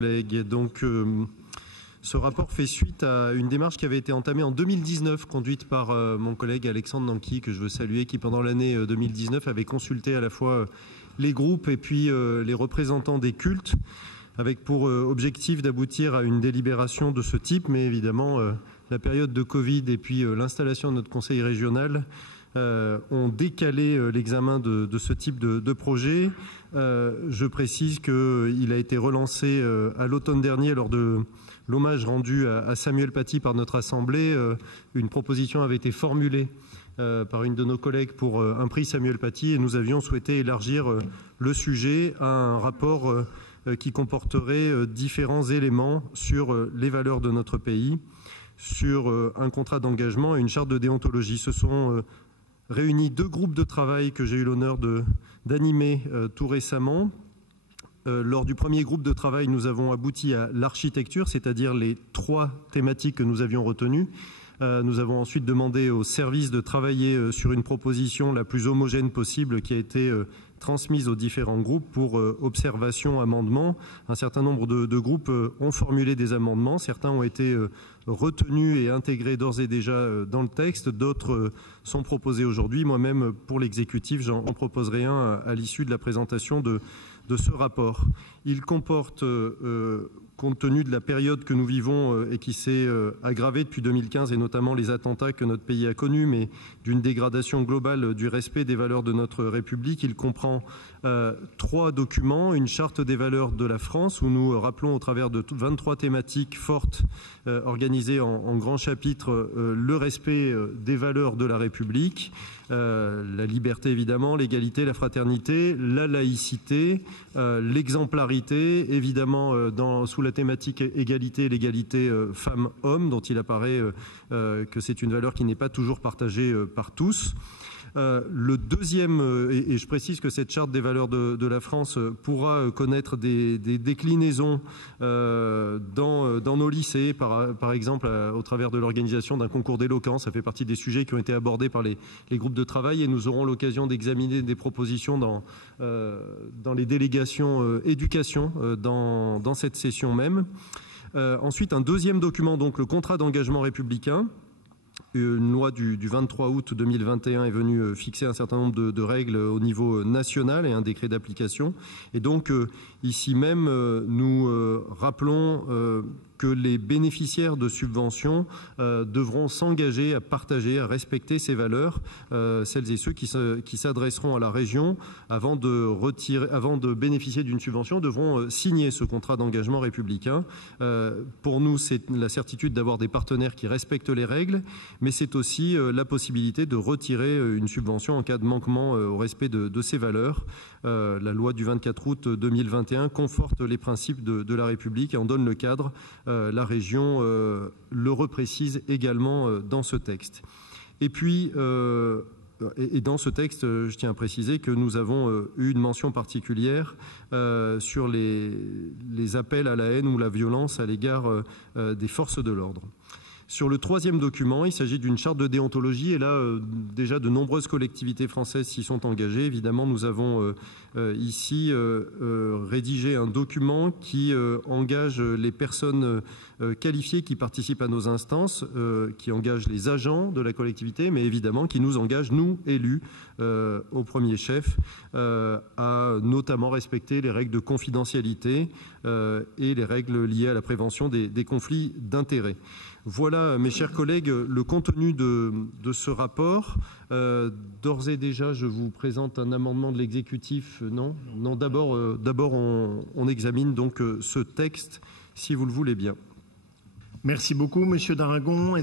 Donc, ce rapport fait suite à une démarche qui avait été entamée en 2019, conduite par mon collègue Alexandre Nanki, que je veux saluer, qui pendant l'année 2019 avait consulté à la fois les groupes et puis les représentants des cultes, avec pour objectif d'aboutir à une délibération de ce type. Mais évidemment, la période de Covid et puis l'installation de notre conseil régional ont décalé l'examen de ce type de projet. Je précise qu'il a été relancé à l'automne dernier lors de l'hommage rendu à Samuel Paty par notre Assemblée. Une proposition avait été formulée par une de nos collègues pour un prix Samuel Paty et nous avions souhaité élargir le sujet à un rapport qui comporterait différents éléments sur les valeurs de notre pays, sur un contrat d'engagement et une charte de déontologie. Ce sont réunis deux groupes de travail que j'ai eu l'honneur d'animer tout récemment. Lors du premier groupe de travail, nous avons abouti à l'architecture, c'est-à-dire les trois thématiques que nous avions retenues. Nous avons ensuite demandé aux services de travailler sur une proposition la plus homogène possible qui a été transmise aux différents groupes pour observation, amendement. Un certain nombre de groupes ont formulé des amendements. Certains ont été retenus et intégrés d'ores et déjà dans le texte. D'autres sont proposés aujourd'hui. Moi-même, pour l'exécutif, j'en proposerai un à l'issue de la présentation de ce rapport. Il comporte, compte tenu de la période que nous vivons et qui s'est aggravée depuis 2015 et notamment les attentats que notre pays a connus, mais d'une dégradation globale du respect des valeurs de notre République, il comprend trois documents, une charte des valeurs de la France où nous rappelons au travers de 23 thématiques fortes organisées en grands chapitres le respect des valeurs de la République, la liberté évidemment, l'égalité, la fraternité, la laïcité, l'exemplarité, évidemment sous la thématique égalité, l'égalité femmes-hommes, dont il apparaît que c'est une valeur qui n'est pas toujours partagée par tous. Le deuxième, et je précise que cette charte des valeurs de la France pourra connaître des déclinaisons dans nos lycées, par exemple au travers de l'organisation d'un concours d'éloquence. Ça fait partie des sujets qui ont été abordés par les groupes de travail et nous aurons l'occasion d'examiner des propositions dans les délégations éducation dans cette session même. Ensuite, un deuxième document, donc le contrat d'engagement républicain. Une loi du 23 août 2021 est venue fixer un certain nombre de règles au niveau national et un décret d'application. Et donc, ici même, nous rappelons que les bénéficiaires de subventions devront s'engager à partager, à respecter ces valeurs, celles et ceux qui s'adresseront à la région avant de bénéficier d'une subvention devront signer ce contrat d'engagement républicain. Pour nous, c'est la certitude d'avoir des partenaires qui respectent les règles, mais c'est aussi la possibilité de retirer une subvention en cas de manquement au respect de ces valeurs. La loi du 24 août 2021 conforte les principes de la République et en donne le cadre. La région le reprécise également dans ce texte. Et puis, dans ce texte, je tiens à préciser que nous avons eu une mention particulière sur les appels à la haine ou la violence à l'égard des forces de l'ordre. Sur le troisième document, il s'agit d'une charte de déontologie et là, déjà de nombreuses collectivités françaises s'y sont engagées. Évidemment, nous avons ici rédigé un document qui engage les personnes qualifiées qui participent à nos instances, qui engage les agents de la collectivité, mais évidemment qui nous engage, nous, élus, au premier chef, à notamment respecter les règles de confidentialité et les règles liées à la prévention des conflits d'intérêts. Voilà, mes chers collègues, le contenu de ce rapport. D'ores et déjà, je vous présente un amendement de l'exécutif. Non, d'abord, on examine donc ce texte, si vous le voulez bien. Merci beaucoup, Monsieur Daragon.